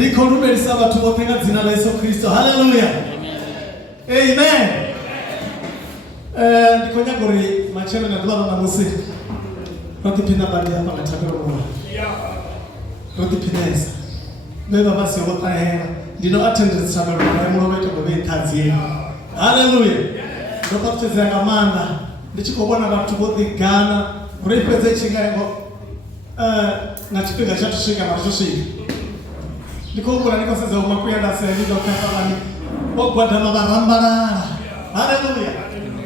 Ndikorumelisa watu wote kwa jina la Yesu Kristo. Haleluya. Amen. Ndikonya gori machelo na dwalo na musi. Roti pina bali hapa na chakula mwa. Roti pinesa. Beba basi wota hera. Ndino attendance chakula mwa mulo wetu kwa kazi. Haleluya. Ndoka tutezanga manda. Ndichikobona watu wote Ghana. Represent chingaengo na chipiga chatu shika marushika. Ndikobona niko sasa umakuyanda sasa ukafanya wogwada mabarambara. Haleluya.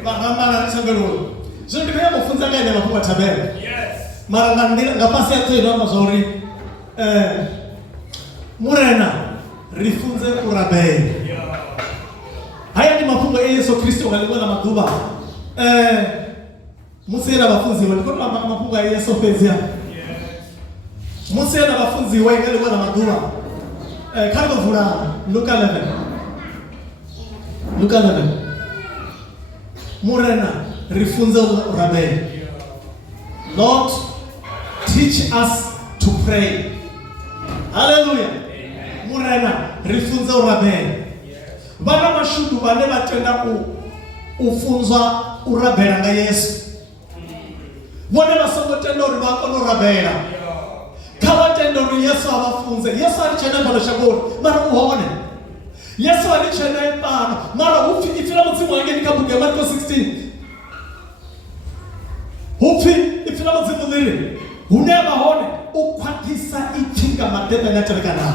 Barambara changalo. Zuri ndikaya kufunza gani mafupa tabela? Yes. Mara ngapasi yato ino mazuri. Murena rifunze rabela. Haya ni mafungo ya Yesu Kristo walikuwa na maduba. Musera bafunzi walikuwa na mafungo ya Yesu pezia. Yes. Musera bafunzi walikuwa na maduba. Kando vula Luka 11. Luka 11. Murena rifunze rabela. Lord, teach us to pray. Hallelujah. Murena rifunze rabela. Bana mashudu bane batenda ufunzwa urabela nga Yesu. Bone basongo tendo ribako no rabela. Kawa tendo Yesu abafunze. Yesu alichena bano shagoni. Mara uone. Yesu alichena bano. Mara ufi ifila mzimu wange nikabuge Marko 16. Ufi ifila mzimu lile. Uneba hone ukwatisa itinga matenda inaterekana.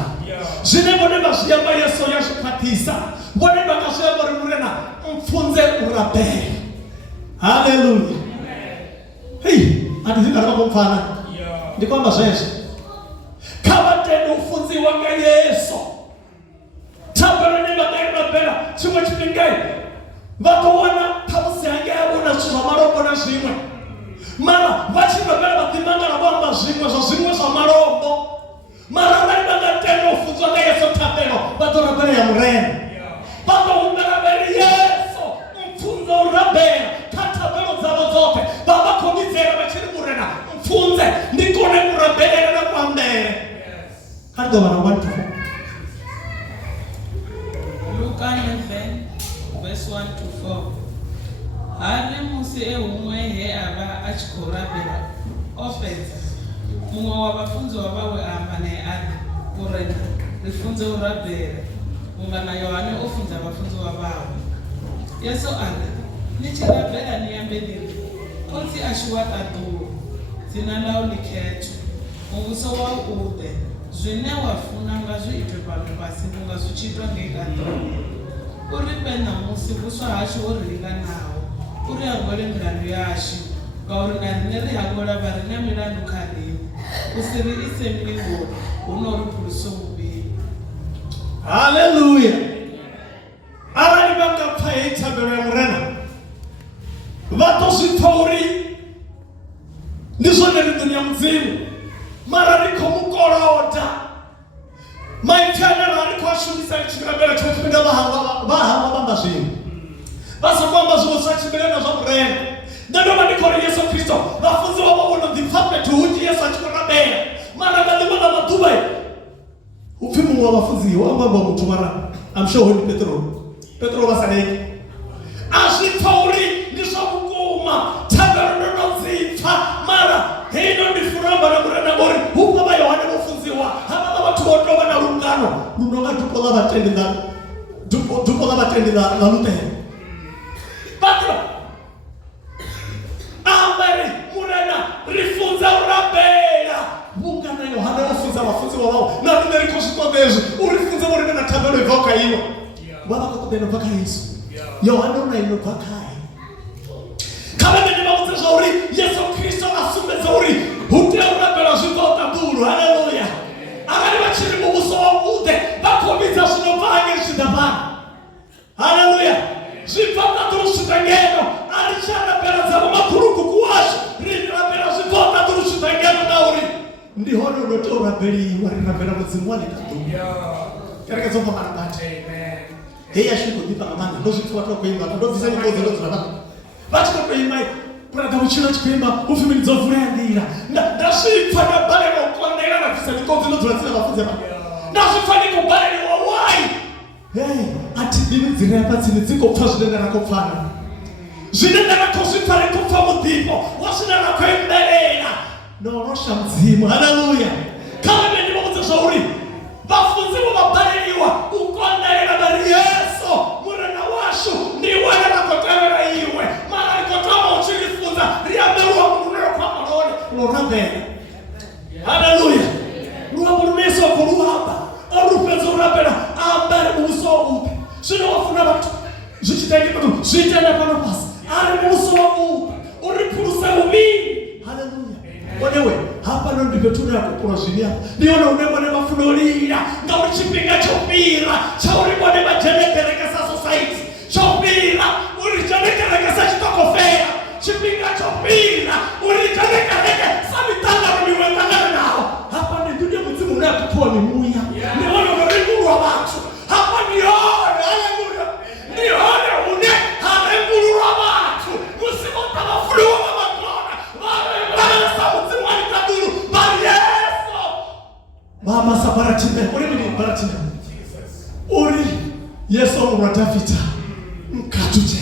Jine bone bashiyamba Yesu yashukatisa. Bone bakashiyamba Murena mfunze urabela. Hallelujah. Hey, atizika kama mfana. Ndi kwamba sasa kama tena ufunzi wa Yesu. Tabara ni rabela chimwe chipingai. Bakawana tabusi yange abona chuma marombo na shimwe. Mara rabela batimanga na bamba shimwe za marombo. Mara rabela tena ufunzi wa Yesu tabelo. Bato rabela ya Murena. Bato rabela Yesu mfunzo rabela katabelo zao zote. Baba komizera bachiri Murena mfunze ndikone kurabela na kwa mbele. Kando wana watu. Luka 11 verse 1 to 4. Hale muse umwe he aba achikorabela. Offense. Mumwe wabafunzi wabawe ambane adi Murena rifunze urabela. Ungana Yohane ofunza abafunzi wabawe. Yesu ande nichirabela niyambelele. Konsi ashuwa tatu. Zinalao liketu. Munguso wa ude. Zwine wafuna ngazo itwe pasi ngazo chitwa ngekato. Uri pena musi kuswa hashi uri nawo. Uri agole milandu yashi. Gauri nari agola bari na milandu kali. Usiri ise mlingo unori puluso ubi. Hallelujah. Arani banga paita bere Murena. Vato sitori nizone dunia mzimu. Mara niko mukoroda. Maitana rani kwa shuli sa chikabela chokipinda bahanga bamba shimu. Basa kwamba zuo sa chibele na za Murena. Ndio maana Yesu Kristo wafunzi wa Mungu na dhifame tuuji Yesu chikabela. Mara ngalima na matubai. Ufimu wa wafunzi wa mambo mtumara. I'm sure when Petro wasaneki. Asitori nisokuma tabarno zifa mara hino ndifuramba na Murena bori huko ba Yohane mufunziwa haba watu wote wana rungano runonga tupo la batendi la lute Petro ambari Murena rifunza urabela bunga na Yohane mufunza wafunzi wao na ndiri koshikodeje urifunza Murena na tabelo ivoka hiyo baba kokubeno paka Yesu Yohane unaino paka kama mwenye mabuze zauri, Yesu Kristo asume zauri, hutea urabela zivota buru, haleluya. Agari wachiri mubuso wa ude, bakomiza sinovange shidabana, haleluya. Zivota duru shidangeno, alishana bela zama makuruku kuwasha, rinabela zivota duru shidangeno nauri. Ndi hono unote urabeli, warinabela mzimwani tatu. Kereke zofa marabate, amen. Heya shuko dipa amana, ndozi tuwatu kwa imba, ndozi zani kwa zelo tunabana. Bati kwa imai, kuna uchilo chipemba, ufimi nizovurandira. Ndashipfa na bale kwa ndera na kisa niko zilo tunasema mafunze ba. Ndazifani kubaleliwa why? Hey, ati dini zirapa ziko pfa zwine na kopfana. Zwine na kozifare kopfa mutipo. Wasina na kwembelela. No rosha mzimu. Hallelujah. Kama mimi mmoja shauri. Bafunzi wabaleliwa ukonda bari Yesu. Murena washu ni wana na kotera iwe. Mara ikotoma uchilifunza riabewa munene kwa malone. No rabela. Hallelujah. Ruaburumeso kuruhaba. Orupezo rabela ambere uso upe. Sino wafuna watu. Zitenge mtu. Zitenge pana pasi. Ari uso upe. Uripurusa umini. Hallelujah. Wanewe hapa ndo ndivyo tunakukurashiria. Niona unemone mafulolira. Nga uchipinga chopira. Chauri mwane majenekereka sa society. Chopira. Urijanekereka sa chitokofea. Chipinga chopira. Urijanekereka sa mitanga rumiwetangana nao. Hapa ni dunia mzimu unakutoa ni muya. Niona mwengu wa watu. Hapa nione. Haleluya. Nione une. Haleluya wa watu. Musimu tamafulu wa makona. Wale sauti wali kaduru. Bari Yesu. Mama sabaratime. Uri mini baratime. Uri. Yesu mratafita. Mkatuje.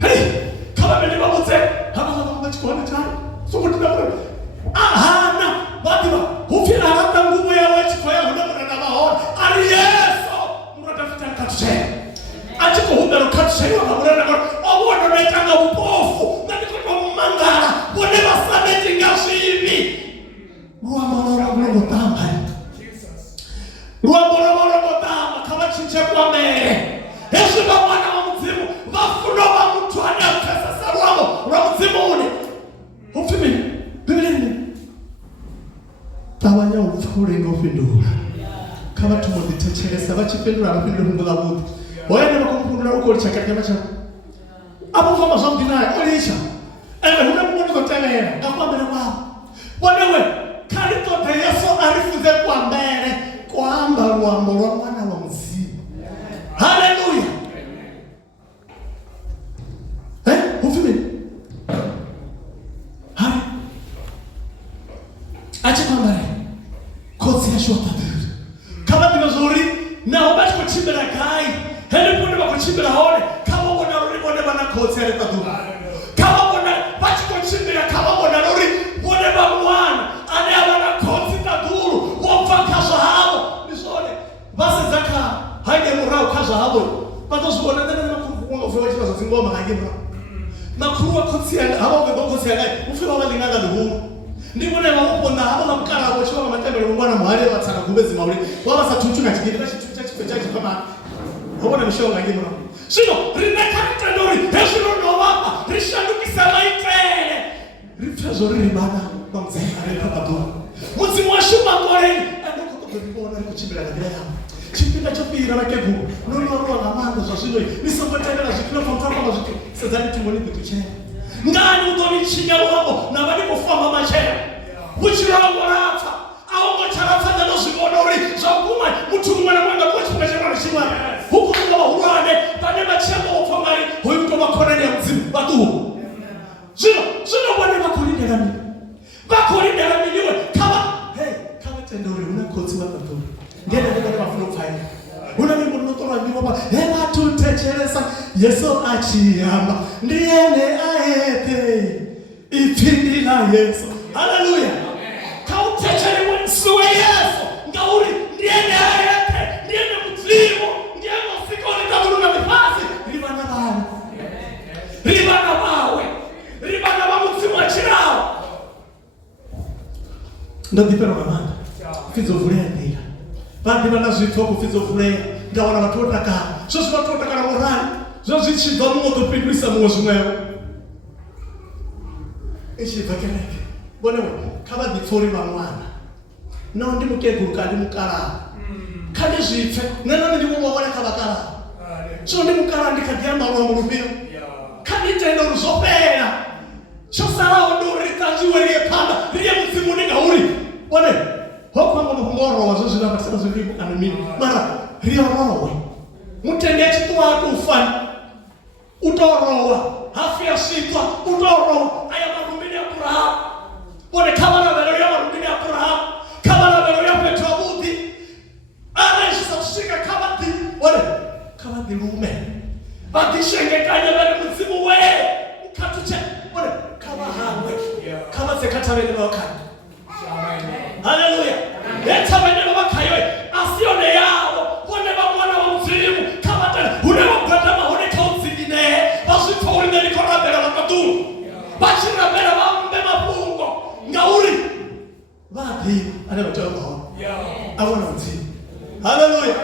Hey. Kama mimi babuze. Hapa kama machikone tani. Soko tunabura. Ahana. Batima. Hufina hata nguvu ya wechi kwa ya hudama na mahoni. Ari Yesu. Mratafita mkatuje. Achiko hudaro katuje. Wakaburana kwa. Owo nametanga upofu. Na niko kwa mangara. Whatever saneti ngashi hivi. Ruwa mororo gotamba. Ruwa mororo gotamba. Kama chinche kwa mere. Yesu na mwana wa mzimu. Mafuno wa mtu anapesa saruamo. Ruwa mzimu une. Hufimi. Biblia tawanya ufure ngofindura. Kama tumuditechereza bachipendura abafindura mungula budi. Oya nema kumpundura uko lichakakema cha. Apo fama zombi naye olisha. Ewe huna mungu kotelera. Ngakwa mbele wao. Wanewe kalito te Yesu arifunze kwa mbele kwamba ruambo wa mwana wa mzimu. Hallelujah. Ufimi. Hai. Acha kwamba kozi ya shota. Kama dinozuri na obati kwa chimbe la kai. Hele punde kwa chimbe la hone. Kama wana ruri wane wana kozi ya tatu. Kama wana bati kwa chimbe la kama wana ruri wane mwana. Ane wana kozi taduru. Wafaka shahabo. Nisone. Basi zaka haide murao kasha habo. Pato suona nene makufunga ufewaji na zingoma haigimra. Makuwa kozi ya habo bebo kozi ya gai. Ufewa walinganga duhuru. Ndibone wamupona habo namkara abo chiwa matendo ngwana muhali watsaka kubezi mauli waba satutu na chigenda chichachi kama hobona mishonga ngimura sino rinakata ndori hesino no wapa rishanduki samaitele rifezo rimana bamzeka repapa muzimu wa shuma gore andoko kubibona kuchimbira ngaya chipinda chopira bakevu nuri waro na mando zo sino nisopotela na zikino famtaka maziki sazali tumoni kutuchena ngani udoni chinya wabo na bali kufama machera uchirongo rafa aongo charafa na nozigonori zokuma mutumwa na mwanga kwa chimeshana na shima huko kwa urane bane machembo ufamari huyu mtu makonani ya mzimu batu sino bwana makulinde nami bakulinde nami niwe kama tendori unakoti watu ngene mafuno fine una mimi mnotoro ndimo ba hela tutechereza Yesu achiyamba ndiyene aete ifindi la Yesu. Hallelujah. Kautecherwe suwe Yesu ngauri ndiyene aete ndiyene mzimu ndiyene sikoni tabuluna mifasi ribana bawe mzimu achirao ndadipera mamanda fizo vulea ndira bandi banazitoko fizo vulea ngawana watu wataka sio watu wataka na morali zozi chidwa moto pinguisa mwozo nayo ishi bakeleke bwana kaba difori bamwana no ndi mukeguruka ndi mukara kandi zitse nana ndi mu wale kabakara so ndi mukara ndi kadyama ro mu rubio kandi tendo rusopera so sara onduri tajiwe panda riye mzimu ni gauri bwana hoko ngoma ngoro wazozi na basana zilibu kanamini mara riyo rowe mutende chitu watu ufani utorowa hafia sitwa utorowa aya marumini ya Abraham bwana kama na velo ya marumini ya Abraham kama na velo ya Petrobudi dilume badishengekanye bari muzimu we ukatuche bona kama hawe kama sekathabele bakhayo haleluya ethabele bakhayo asiyone yawo bona bamwana womzimu kama tena unebaphatha mahone khawuzidine basifowule likorabela bakadulu bashirabela bambe mapungo ngauri bathi ane bathola mahone abona umzimu haleluya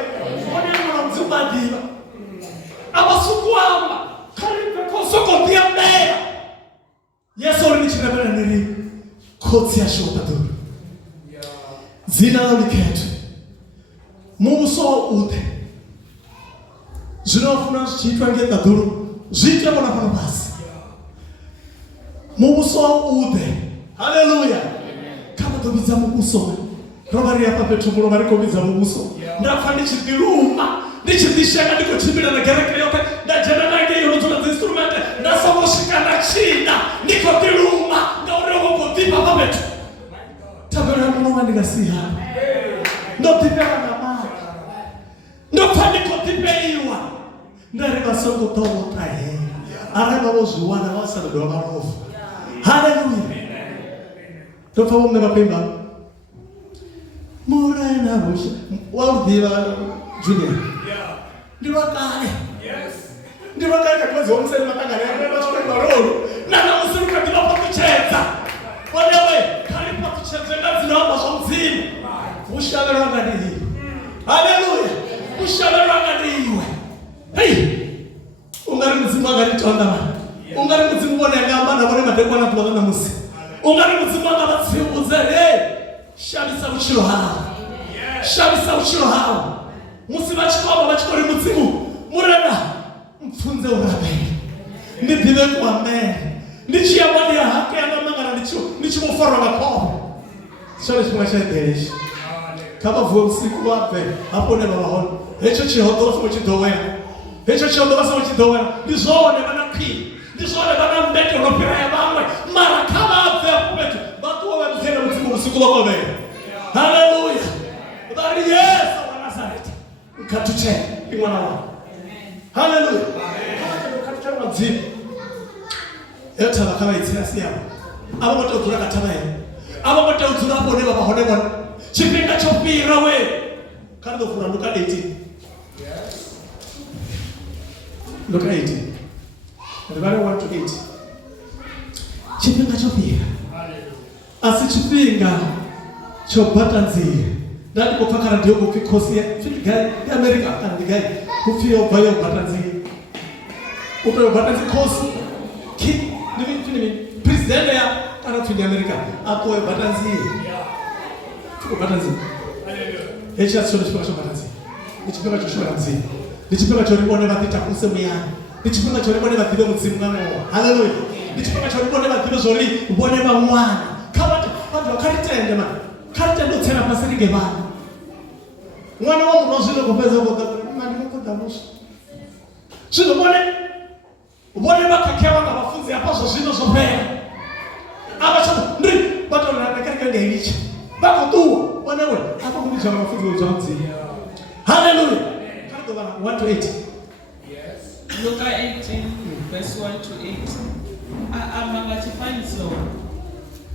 bona umzimu badiba abasukwama karibe kosoko diambea Yesu alinichirabela nini kotsi ya shota dulu zina lolikhetu muso ude zinofuna chitwa ngeta dulu zitya bona pana basi muso ude haleluya kama dobiza muso robari hapa petumulo bari kobiza muso ndafandi chidiluma ndichidishaka ndiko chibira na gereke yote ndajana nange yolotona instrument ndasomoshika na china ndiko diluma ngaurego kodipa papetu tabera mama ndikasiha ndotipeka na mama ndofandi kodipeiwa ndari basongo towo tahe araba bozwana wasana do barofu haleluya tofa umne bapimba Murena busha waudiva Junior ndiwakale ndiwakale kazi womseni matangale ndabashwe barolo nana musiruka ndibapa kucheza walewe kali pa kucheza ngazi naomba zomzimu ushabera ngadihi haleluya ushabera ngadihiwe hey ungari muzimu ngaritonda ungari muzimu bona ngamba nabone madekwana kubana musi ungari muzimu ngabatsibuze hey shabisa uchiro hawo shabisa uchiro hawo musi bachikoma bachikori muzimu Murena mfunze urabela ndidive kwa mbele ndichiyabani ya hake yanamangana ndichimuforo gakobo shole chimwashadereshi kama vuwe usiku wape hapo ne babahona hecho chihodoro muchidowera hecho chihodoro muchidowera ndizone bana kwi ndizone bana mbeke ropera ya bamwe mara kama ape akubetu batu wawe mzena muzimu usiku wakobe haleluya udari Yesu wa Nazareti ukatuche imwana wa haleluya ukatuche muzimu eta bakaba itsirasi yabo abo boto turaka tabaye abo boto turapo ne babahone bona chipinga chopira we kandi ofuna Luka 18 Luka 18 Ndibale 1 to 8 chipinga chopira asi chipinga chobata nzira ndati kopakara ndiyo kukikosi ya filigai ya Amerika kandi gai kufiyo bayo bata nzira upeyo bata nzira kosi ki nimi president ya kana fili Amerika akoe bata nzira bata nzira echa sio chipinga chobata nzira chipinga choshora nzira chipinga choribone batita kuse muyani chipinga choribone batide muzimu ngamo haleluya chipinga choribone batide zori ubone ba mwana kabata bantu bakalitende man kalitende utsena pasirige bana mwana wa munozilo kupeza kwa mandi mukoda muso sino ubone bakakewa na bafunzi apaso zino zopea abacho ndi bato na karika ngeicha bako tu wanawe hapo kumisa bafunzi ujanzi haleluya karibu bana 1 to 8 yes Luka 18 verse 1 to 8 amanga chifanyiso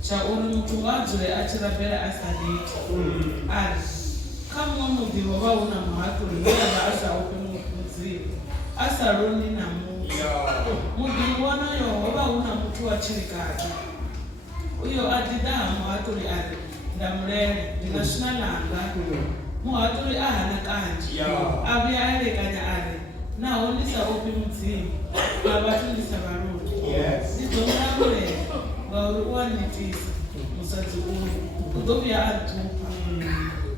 cha uri mutungadzwe achirabera asaditi ari kamwe mudivo vauna muhaturi vava asaupe mudzivo asaroni namuti mudivo wana Yehova una mutu wachirikati uyo adidaha muhaturi ari ndamurere ndingasvina langa muhaturi ahana kanji avi aerekanya ari naho ndisaupi mudzivo vavatundisa varudi ndidzomuraburera ngauri uwanitisa musadzi uyu udovya adhupa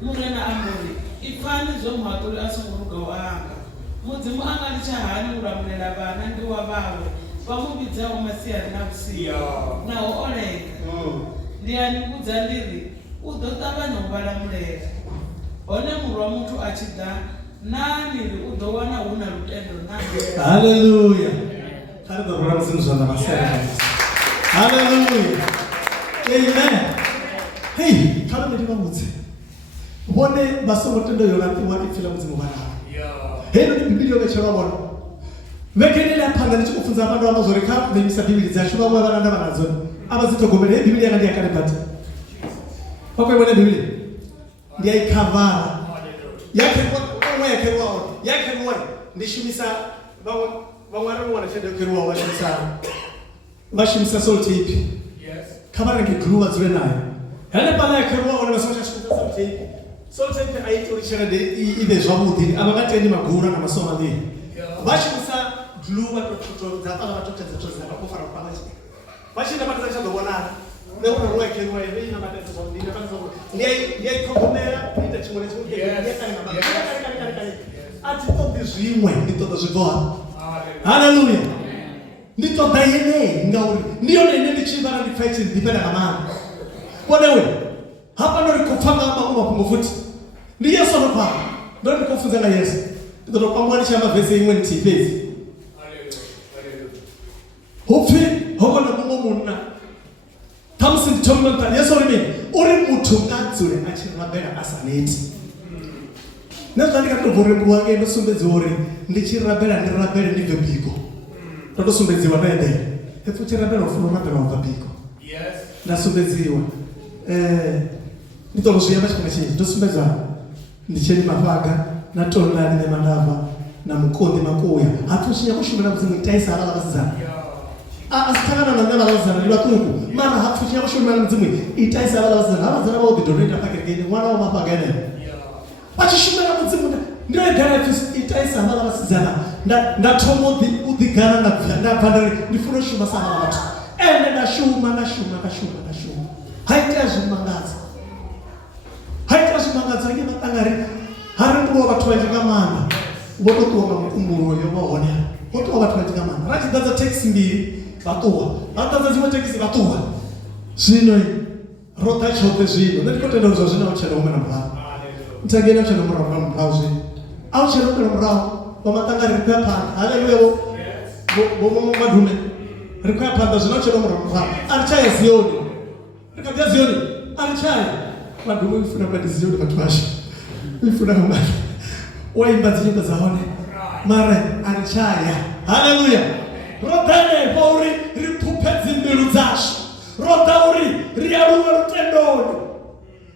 Murena ambori ifani zomhaturi asongoruga wanga mudzimu angalichahani uramurera vana ndiwa vawe vamubidzawo masiyari navusiku nawo olega ndiyaningudza ndiri udotava nombalamurera hone murwa mutu achida naniri udowana una lutendo nani haleluya karibu kwa mzimu zana masiyari haleluya amen hey kama ndivyo mutse ubone basomo tendo yolati wati fila muzimu bana heno Biblia yobechera bona vekenela phanga nichikufunza abantu amazoreka nemisa Biblia zasho bamwe bananda banazo abazitogomera Biblia ngandi yakale pati Wakwebona Biblia ndiyayikhavara yake kwa yake kwa ndishimisa bamwari wana chede kerwa washimisa salt tape yes khavara ngegruwa zwe nayo hele bana yakerwa wana masosha shikuta salt tape aito richera de ibe zwabudi ababateni magura na masoma ndi washimisa glue watoto zapala watoto zakufara pamaji washinda bata zachadobona leo roho kerwa ile na bata zodi na bata zodi ndiye kongomera ita chimwe chimwe ati todo zvimwe nditoda zvigoha haleluya nditoda yene ngauri ndiyo nene ndichivara ndifight ndipenda kamana bonewe hapa ndo nikufanga mama kumfuti ndi Yesu ndo ndo ndikufunza na Yesu ndo kwamwanisha mavesi imwe ntipezi haleluya hofi hoba na mungu tamsin chomanta Yesu uri mutu ngadzure achirabera asaneti Nazandika tovore wake ndosumbedzi uri ndichirabera ndirabere ndibve biko. Ndosumbedziwa naende. Efuchirabera ufuna mabera wa biko. Yes. Ndasumbedziwa. Nditoloshiya bachikana chinyi ndosumbedza ndicheni mavaga natola ne mandava na mukonde makuya. Hatuchinya kushumira kuzimu taisa ala bazana. Asitakana na ndala bazana libatungu. Mara hatuchinya kushumira kuzimu itaisa ala bazana. Abazana bawo didoneta pakegene mwana wa mapagene. Achishumira mudzimu ndiye gara itaisa mala basizana ndatomo udigana na pandari ndifuna shuma sana watu ene na shuma haita zimangaza ngina tangari harimbo watu wajigamana boto tuwa mkumburo yo waone boto watu wajigamana rati daza taxi mbili batuwa hata zazima taxi batuwa zino rota chote zino ndikote ndo zino uchela umena mbala Mtagena chano mramba mbrauzi. Au chano mbrau. Wamatanga require pan. Hallelujah. Bomo madume. Require pan does not chano mramba. Archaya zioni. Rekabia zioni. Archaya. Madume mfuna kwa zioni katuashi. Mfuna kwa mbali. Waimba zinyumba za hone. Mare. Archaya. Hallelujah. Rodane pauri ripupezi mbilu zashu. Rodauri riaruwa rutendoni.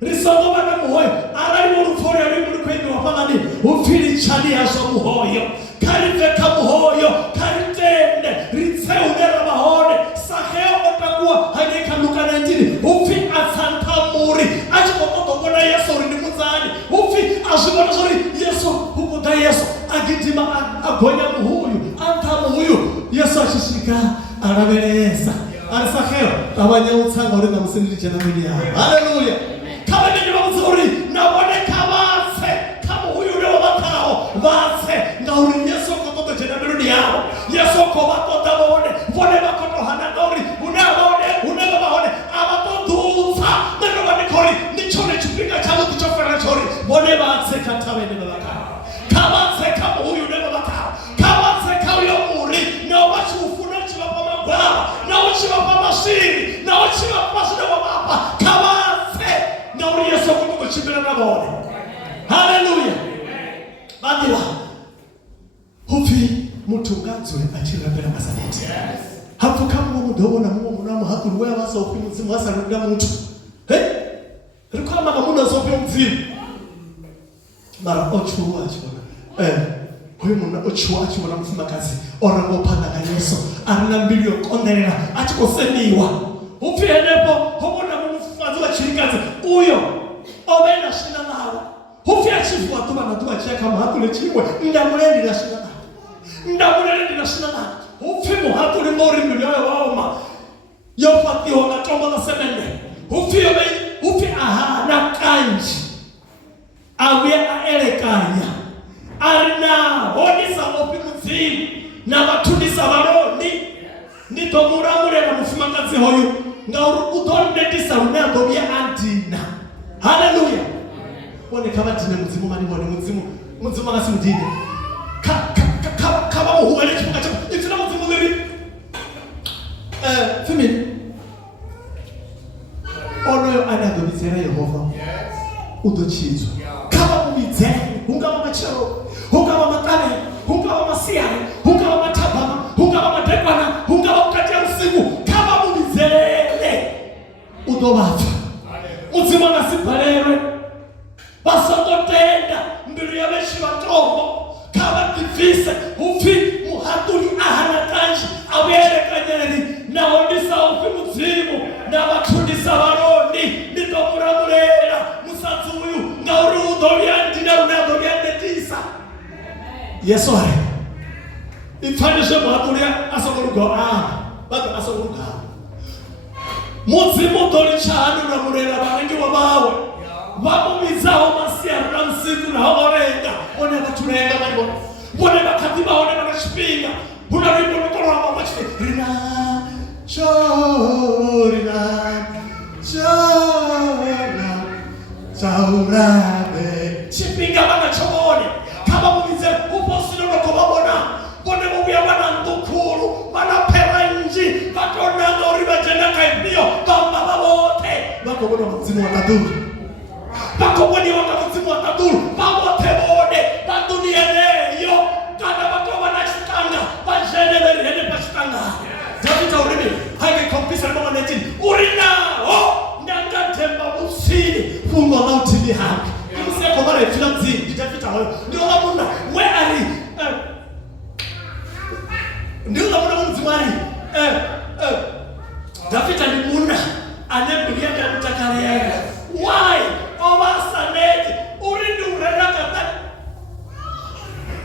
Risogoma na muhoyo arari mu rufori ari muri kwendo wapangani ufiri chani yaso muhoyo kariveka muhoyo karitende ritseunera mahone saheo otakuwa hanyeka lukana ndini ufi asantamuri achikokoto bona Yesu uri muzani ufi ashibona sori Yesu hukuta Yesu agitima agonya muhoyo anta muhoyo Yesu ashishika araberesa arisaheo abanya utsanga uri na musindiri chana mwini ya haleluya kama nini wazuri na waneka wase kama huyu leo wakao wase na uri Yesu kototo jena miruni yao Yesu ko wakota wone wakoto hana gauri uneba wone abato dusa neno wanikori nichone chupika chalo kichofera chori wone wase katawe neno wakao kama se kama huyu leo wakao kama se kama huyo muri na wachi ufuna chiwa pa magwao na uchiwa pa mashiri na uchiwa pa mashiri wa mapa kama na uri Yesu kutuko chibira na bone haleluya badila hufi mutungazwe achirabera asaneti hapo kama mudogo na mungu munamo hakuruwa wasa ufi mzimu wasa ruga mtu rikwa mama muna zope mzimu mara ochuwa achibona huyo muna ochuwa achibona mfuma kazi orango panda ka Yesu arina mbilio konderera achikosemiwa hufi enepo hobona mumufaziwa chirikazi uyo obena shina nawe hufi achifu watuba na tuwa chia kama hatule chimwe ndamulendi na shina nawe hufi muhatule mori milioya waoma yopati honga chombo na semende hufi aha na kanji awea aelekanya arina honisa opi mzimu na watundisa waroni nito muramure na mufumakazi hoyu ngauru udonde tisa unadobia antina haleluya wone kama tine muzimu mani wone muzimu ngasi mudine kama uhuwele chimuka chamu itina muzimu liri fimi ono anadobizera Yehova udochizwa kama umizeni ungama machero ungama matane Yesu ari ipfanishe mwakulia asokurugo bado asokuruga muzimu doli chanu na Murena bangi wabawe bamumizaho masiyaro na msiku na horenga one baturenga bari one bakatiba one banashipinga buna rimbo nokoro aba bachite rina chaurabe chipinga bana chobone kama mumize uposilo nokobabona bone mubiya bana ndukuru bana peranji batona ngori bajenda kaibio bamba babote bakobona muzimu wataduru bakoboni wakamuzimu wataduru babote bode badunia leyo kana bakoba na shitanga bajene berene bashitanga Davita urimi haike kompisa mama netin urina ndanga temba musini fungo na utili haki mse ko bare filanzi Davita ndio ngabona where are ndio ngabona mzimari Davita ni muna anebulia ya mtakare why obasaneti urindi urenda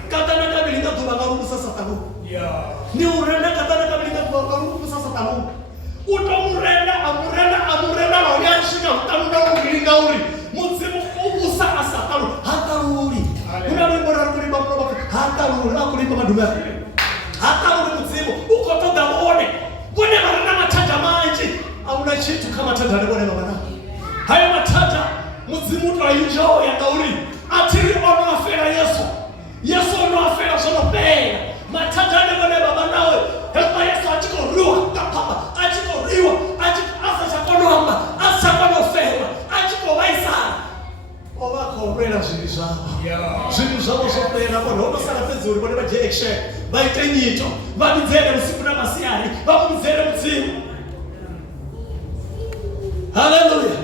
katana kabilinga tubagarumu sasa tabu ni urenda katana kabilinga tubagarumu sasa tabu uto amurenda lo yanshika utamunda kubilinga uri muzimu ubusa asatalu hataruri unabibora kulimba mroba hataruri akulimba madume hataruri muzimu uko to damone bone barana matata manje auna chitu kama tata bone bana hayo matata muzimu to enjoy ya kauri atiri ono afera Yesu ono afera sono pea matata ne bone baba nawe hema Yesu atiko ruwa kapapa atiko riwa atiko asa chakonomba asa kono fema atiko waisa oba korena zilizabo sopera kono oba sala pezuri bone ba jekshe ba itenyito ba bizere usiku na masiari ba bizere muzimu. Hallelujah.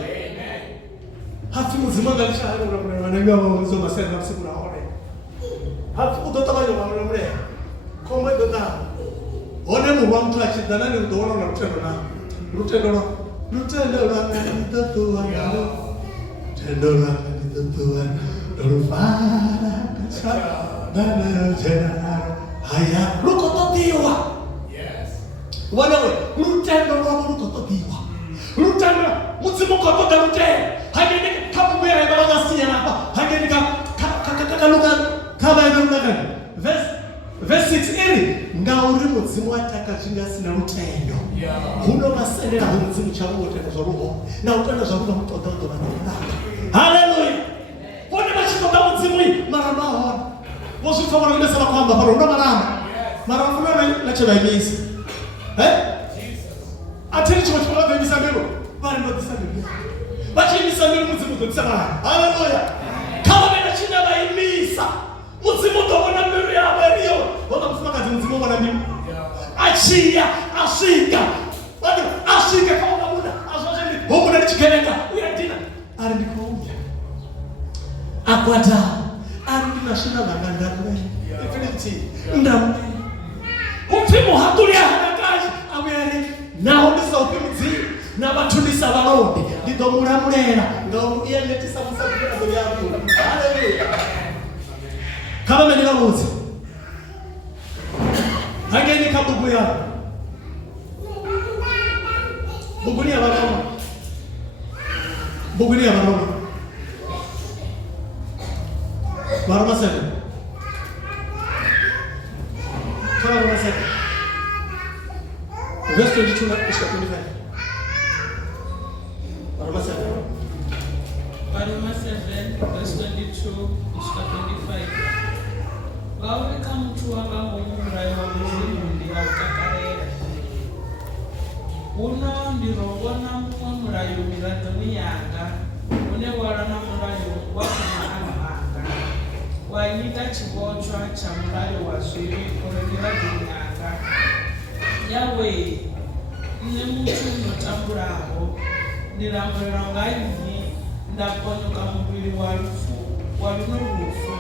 Hafi muzima ngalisha hano na wanambia wazo masema na siku naone. Hafi udota bayo na mre. Komwe dota. One mu wa mtu achidana ni udona na rutendo na. Rutendo na mtoto wa yalo. Tendo na mtoto wa dorfara kasa. Dana tena haya rukototiwa. Yes. Wanawe rutendo na rukototiwa. Rutendo muzimu kotoka rutendo. Hageni kabubera babangasiya napa hageni kakaluka kaba yonaka verse 6 eri ngauri muzimu ataka chingasina rutendo kuno basendera muzimu chawote kuzoruho na utanda zvakuda mutoto bana. Hallelujah. Wone bachitoka muzimu marama vozvifamara ndesava kwamba parona marama na chevaimisa atiri chimwe chimavemisa mbero vari nodisa mbero vachimisa mbero muzimu dzodisa vanhu. Haleluya. Kama vena china vaimisa muzimu dovona mbero yavo iriyo vona mufumakadzi muzimu ovona mbero achiya asvika kaona muna azvazvendi homuna ndichikerenga uyadina ari ndikouya akwata ari ndinasvina vangandakwe infinity ndamu upimu haturi ahanakaji awere naho ndisaupi mudzimu navatundisa varondi ndidomuramurera ngauiyenetisa musabirazo vyavula. Haleluya. Kama menina muzi hangeni kabugu yavo buguni ya varoma varoma 7 kama varoma 7 verse 22 to 25. Varoma 7 verse 22 to 25. Gauri kamutu wangangomurayo wamuzimu ndingautakarera. Uno ndirobona mumwe murayo miradhoni yanga une warana murayo wakana anhanga wanyika chibochwa cha murayo wazviri uri miradhoni yanga. Yahweh ne mutu unotamburaho ndiramburira ngaini ndaponyuka muviri waruno rufu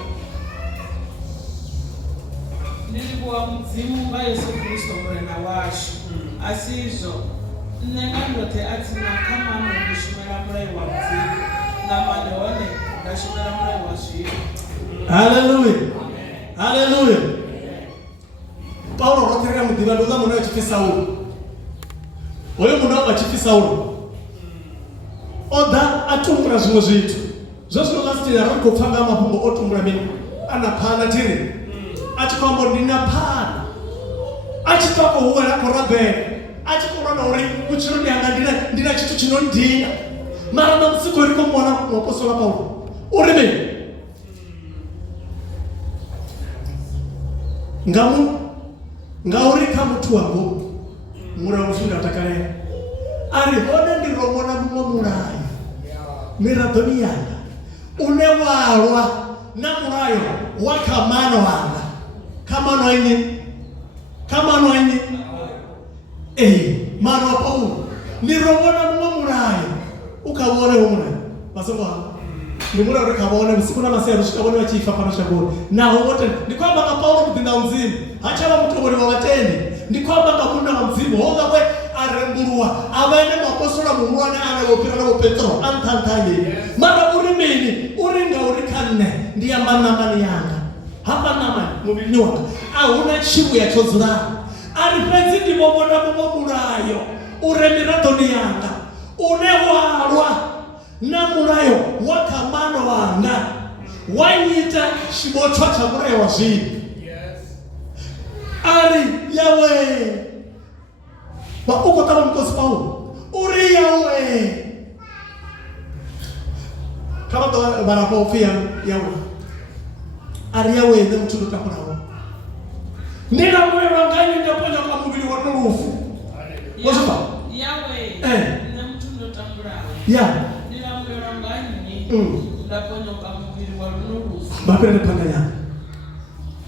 ndilikuwa mudzimu nga Yesu Kristo Murena washu asi izvo nenga ndote atina kamano ndishumira murayi wa mudzimu namane one ndashumira murayi wa zviri. Hallelujah. Hallelujah. Paulo rotera mudiva ndo mwana wa chifi Saulo. Oyo mwana wa chifi Saulo. Oda atumbura zvimwe zvitu. Zvosino lasitira riko pfanga mapumbo otumbura mini. Anapana tiri. Achikwambo ndinapana. Achitako huwa lako rabela. Achikorana uri kuchirudi anga ndina chitu chinondina. Mara na msiko riko mwana mwapostola Paulo. Urime. Ngauri kamutu wako mura ufunda takare ari hone ndiromona mumwe murayo miradhoni yanga unewalwa na murayo wakamano wanga kamano enyi mano Paulo ndiromona mumwe murayo ukawone murayo basongo nimura rekabona msikuna masero shikabona wachifa pana shagoro na wote ni kwamba Paulo mdinda mzimu achaba mutobori wa watendi ni kwamba ngabunda wa mzimu hoga we aremburwa abane mapostola mu Murena anabopira na Petro antantanye mara urimeni uringa urikane ndiyamba namani yanga hapa namani mubinyuka auna chibu ya chozura ari penzi ndibobona mu murayo uremira doni yanga unewalwa na murayo wakamano wanga wanyita shibotwa cha murayo wa zini. Ari yawe ba uko tama mkosi Paulo uri yawe kama to barapofia yawe ari yawe ndo mtundo takurawo nina mwe wangani ndaponya kwa mubili wa nurufu Mozupa yawe ndo mtundo takurawo nina mwe wangani ndaponya kwa mubili wa nurufu bapere panganya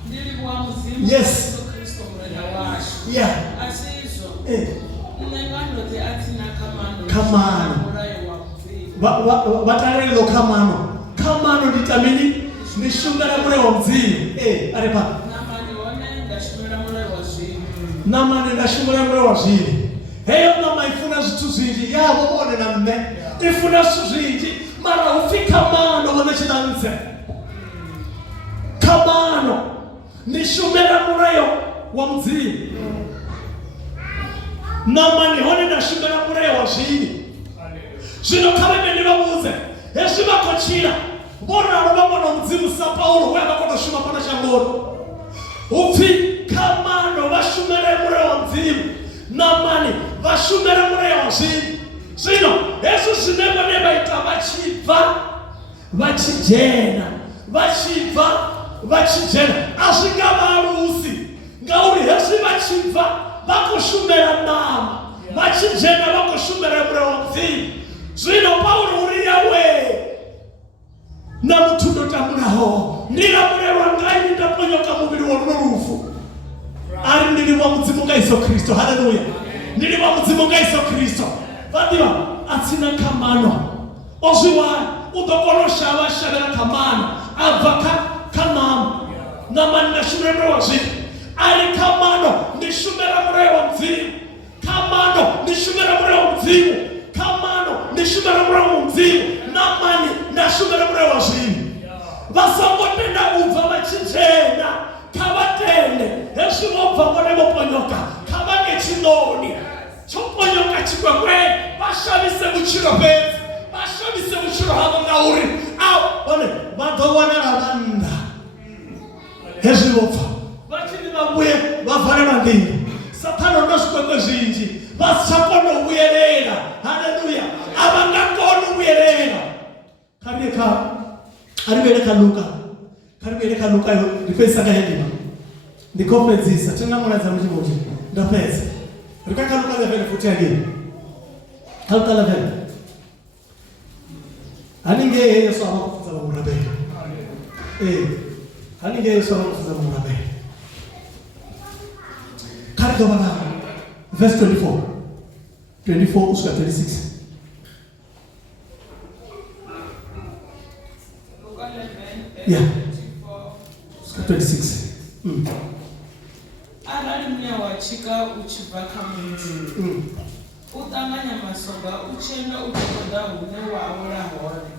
nilikuwa mzimu yes yeah. Asizo. Nengando te atina kamano. Batarelo kamano ditamini ni shungara mure wa mzii. Arepa. Namani one ndashungara mure wa zii. Namani ndashungara mure wa zii. Heyo nama ifuna zituzinji ya wone na mme. Ifuna suzinji mara ufika mano wane chidanze. Kamano ni shungara mure wa mzii. Namani hone na shungara mure wa zii. Zino kame meni wamuze. Heshima kochila. Bora rubama na mzimu sa Paulo. Weba kono shuma pana shangoro. Ufi kamano vashumere mure wa mzimu. Namani vashumere mure wa zii. Zino Yesu sinema neba ita vachijena. Ashinga marusi. Ngauri Yesu vachiva. Vako shumera nama. Vachijena vako shumere mure wa mzimu. Zino Paulo uri yawe na mtundo tamuraho nila mure wangai ndaponyoka mubili wa nurufu ari ndili wa mzimu nga Yesu Kristo. Haleluya. Ndili wa mzimu nga Yesu Kristo. Vadiwa atina kamano oziwa udokolosha abashabera kamano avaka kamano namani shumera wa mzimu ari kamano ni shumera mure wa mzimu kamano ni shumera mure wa mzimu kamano ni shumera mure wa mzimu namani na shumera mure wa mzimu vasangote na uva vachijena kavatende heshimo vangone moponyoka kavage chinoni choponyoka chikwekwe vashavise muchiro pezi vashavise muchiro havo ngauri au one vadowana ravanda hezvivopfa vachini vabuye vavhare mandingi satano ndoshikwekwe zvinji vasichakono uyerera. Haleluya. Avangakoni uyerera. Karibereka Luka ndipesa kahedima ndikomedzisa tena mwana muchimuti ndapesa rikaka Luka levele futi agini Luka levele haninge Yesu amakufunza murabeli haninge Yesu amakufunza murabeli karito bana verse 24 usuka 26 yeah 26 arali mnya wachika uchibva kamunzi utanganya masoga uchenda utokoda hune waura hone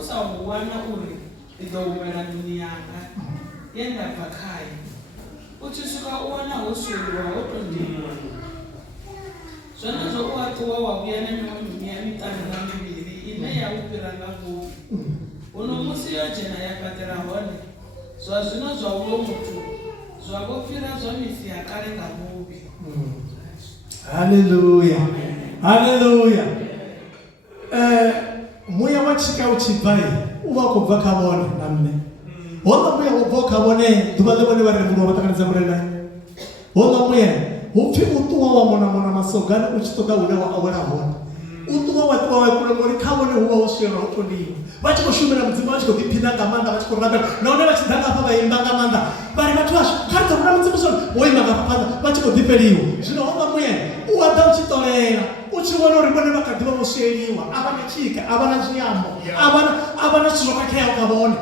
usauwana uri idhoumera nduni yanga yenda bhakhaya uchisuka uwana hosweriwa wotondiwa zvanazvo uwatiwa wakuya nemimwe mitano na miviri ine yaupira ngakuvi uno musi yojena yakatera hone zvazvino zvaulo mutu zvakopfira zvamisi yakarenga muvi. Haleluya, haleluya. Muya wachika uchibai uba kubva kabone namne wona muya ubva kabone dubale bone baremuro batakaniza Murena wona muya upfi utuwa wa mona masogana uchitoka ule wa awera hona utuwa watu wa kule muri kabone huwa ushira utoni bachi kushumira muzima bachi kupinda ngamanda bachi kurabela naone bachi danga papa imba ngamanda bari batwash kata kuna muzima so woima ngapanda bachi kudipeliwa zvino wona muya uwada uchitolera uchiona uri bone bakadiwa musheriwa abana chika abana zviyambo abana zvokakea ukabone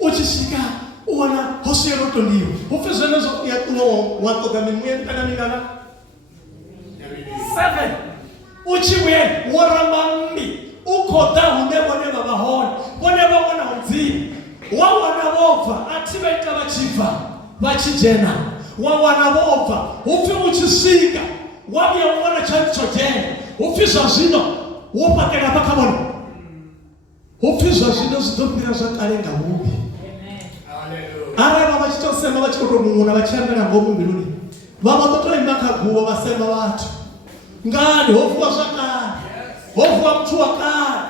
uchisvika uwana hoshero tondiwa upfe zvenezo yatuwo watoka mimwe kana mingana 7 uchiwe waramambi ukoda hunebone babahona bone babona unzi wawana bova atibaita bachiva bachijena wawana bova upfe uchisvika wabia uwana chancho jena upfe zvazvino wopakera pakabona upfe zvazvino zvidopira zvakarenga mubi. Ara vachitosema vachikotomuna vachiyambira ngomu mbiruni vavatotoimba kaguva vasema vatu ngani hofuwa zvakare hofuwa mtu wakare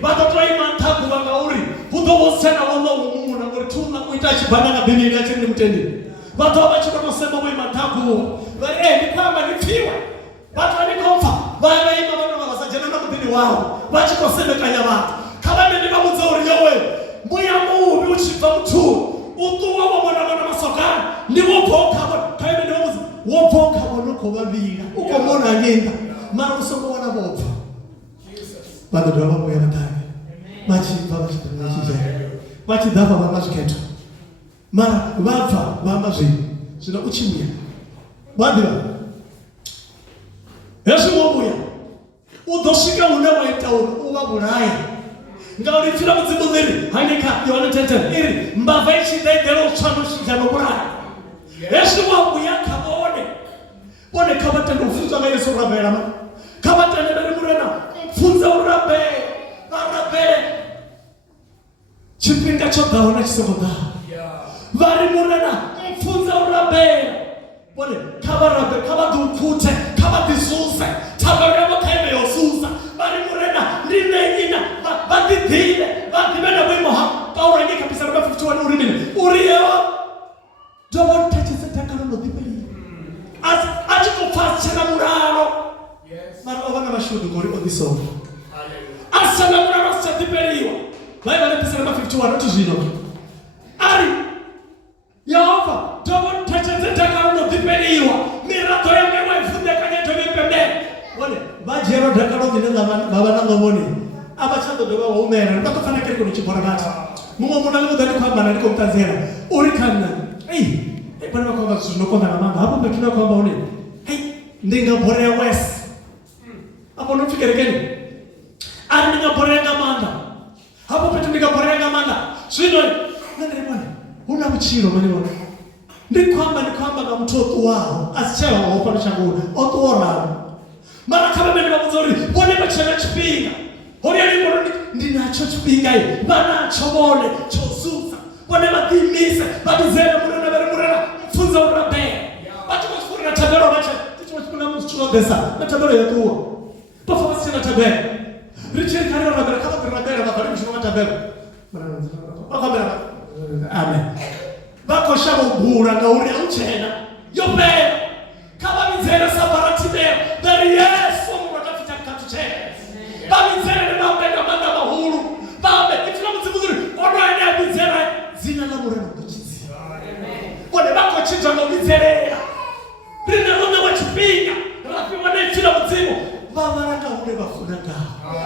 vatotoima ntaguva ngauri kudovosena wama umuna ngori tuna kuita achibhananga bhibhiri achiri nemutenderi vatova vachikotosema voima ntaguva vari ndikwamba ndipfiwa vatu vanikomfa vavaima vanova vasajana namudhini wavo vachikosemekanya vatu kavamene vamudza uri yoweyo muya muvi uchibva muturu utuwa wabona masokana ni wopoka kaime ni wamuzi wopoka wanoko wabira uko mona ngenda mara usoko wana bopfa bado drama moya batani machi baba chitana machi dava mama chiketo mara bapfa mama zina uchimia badira yesu mobuya udoshika unawaita ubabulaya ngauri fila muzibuziri hanika yona tete iri mbava ichidaidero chano shijano buraya yesu wabuya kabone bone kabatende ufunza nga yesu rabela ma kabatende bere Murena mfunza urabe chipinga chodaona chisokoda vari Murena mfunza urabe bone kabarabe kabadupute kabadisuze tabarabo kaime yosuza vari Murena ndinenyina badidile badibena bwimoha kauranye kabisa na 51 urimini uriyo dobo tachise takalo no dibeli achiko fasana muraro mara obana mashudu gori odiso asana muraro sa dibeliwa vai vale pesa na 51 tuzino ari Yehova dobo tachise takalo no dibeliwa mirato yange waifunde kanyeto vipembe wale bajero dakalo dinenda baba na ngomoni abachando doba umera ndakufana kile kuni chiboragati mumo munalimo dali kwamba na niko mtanzera urikana bwana kwamba tunokonda na mama hapo mekina kwamba une ndinga Ngwana S hapo nofika rekeni ari ndinga borenga manda hapo petu ndinga borenga manda swino nende bwana una mchiro mani bwana ndi kwamba na mtoto wao asichewa wapo na changuna otuora mara kama mimi mzuri bwana bachana chipinga hori alimo ndinacho chipinga banacho bone chozuza bwana badimisa badizera Murena mfunza urabe batu kusifuna tabero bacha tuchukuna mchulodesa na tabero yatuwa performance na tabero richard kariyo rabela kama rabela bakari mshuma tabero bakabela amen bako shabo bura na uri uchena yobe kama mizera sabarati there there yesu murafita katuche bamizera na mbega manda mahuru babe ituna mzimuzuri ono ene mizera zina la Murena kuchizi wale bako chinja ngo mizera brinda ngona wachipinga rafi wane chila mzimu babaraka ule bafunanga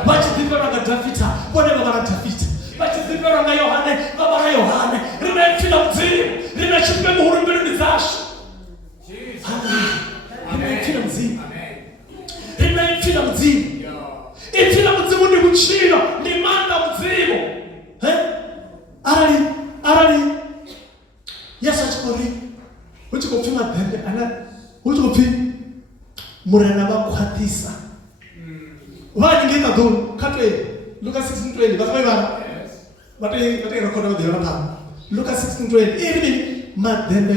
bachidipera nga Davida wale babaraka Davida bachidipera nga Yohane babara Yohane rime chila mzimu rime chipe muhuru mbele zasho rime chila mzimu rime chila mzimu itila mzimu ni kuchira ni manda mzimu arali yes sorry. Which go feel madembe ana which go feel Murena ba kwatisa. Why ngena do katwe Lucas 16:20 basabana. Bathe record of the Rama. Lucas 16:20 even madembe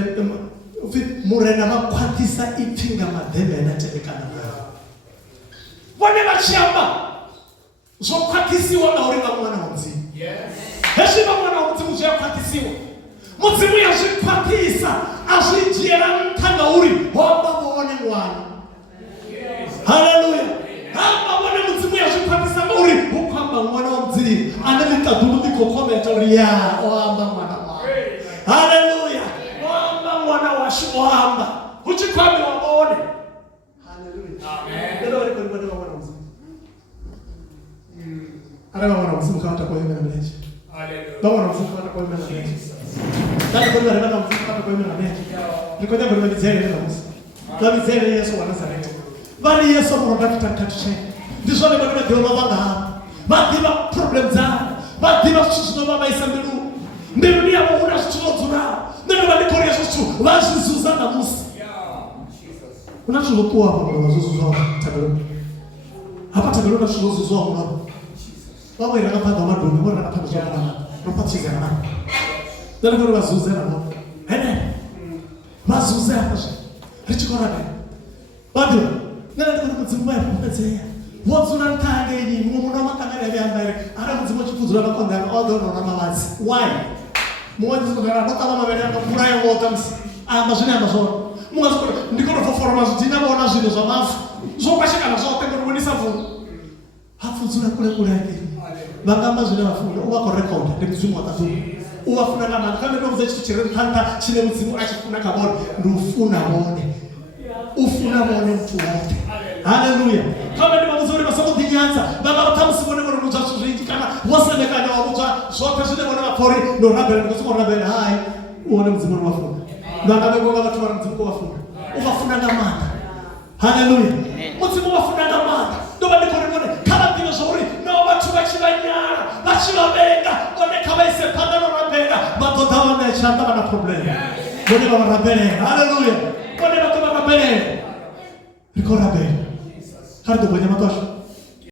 Murena ba kwatisa iphinga madembe na telekana. Whatever chamba zokwatisiwa na uri mwana mudzi. Yes. Heshima mwana mudzi muzya kwatisiwa. Mudzimu ya zvikwatisa azvidyera mutanga uri hamba muone mwana. Yes. Hallelujah. Hamba muone mudzimu ya zvikwatisa uri ukwamba mwana mudzi ane mitadulu dikokometa uri ya hamba mwana mwana. Hallelujah. Hamba mwana washu hamba. Uchikwame waone. Hallelujah. Amen. Ndio wale kwa mwana mudzi. Ara mwana mzimu kata kwa yeye na mechi. Haleluya. Mwana mzimu kata kwa yeye na mechi. Dali kwa yeye na mzimu kata kwa yeye na mechi. Nikoja kwa mizere na Musa. Kwa mizere Yesu wa Nazareti. Bali Yesu mroda kitakache. Ndizo ne bwana ndio mabanga. Badiba problems za. Badiba sisi ndo baba isambiru. Ndio ya muona sisi zura. Ndio bali kwa Yesu tu. Wazi Suzana Musa. Jesus. Unachokuwa hapa kwa Yesu tabelo. Hapa tabelo na shuzo zao mwana. Baba ina kapa doma doma bora kapa zona na ropati zana. Dala kwa bazuze na no. Hene. Bazuze hapa. Richikora be. Bado. Nana kwa kudzimba ya kupetseya. Wozuna nkange ni mumuna makamera ya mbere. Ara kudzimba chikuzura bakonda odo no mamazi. Why? Mwanzo kudara bota mama bere ya pura ya wotams. Amazone amazone. Mwanzo ndikoro for formas dina bona zino za mafu. Zokashika na zote kwa kunisa fu. Hafuzura kule yake. Bagamba zile wafuna uba ko record ndimzimu watatu ubafuna kama kama ndo mzechi chireni kanta chile mzimu achifuna kaboni ndufuna mone ufuna mone mtu wote. Haleluya. Kama ni mzuri masomo dinyanza baba utamusibone ngo ruza suziki kana wasemekana wabuza zote zile mwana mapori ndo rabela ndikosoma rabela hai uone mzimu wafuna ngaka bego watu wa mzimu wafuna ubafuna ngamana. Haleluya. Mzimu wafuna ngamana ndo badi kone kala dino zuri no watu bachibanyara bachibabenga one kabaise pandano rabela matodawa na chanda na problem bone baba rabela. Haleluya. Bone baba rabela riko rabela kardo bone matosha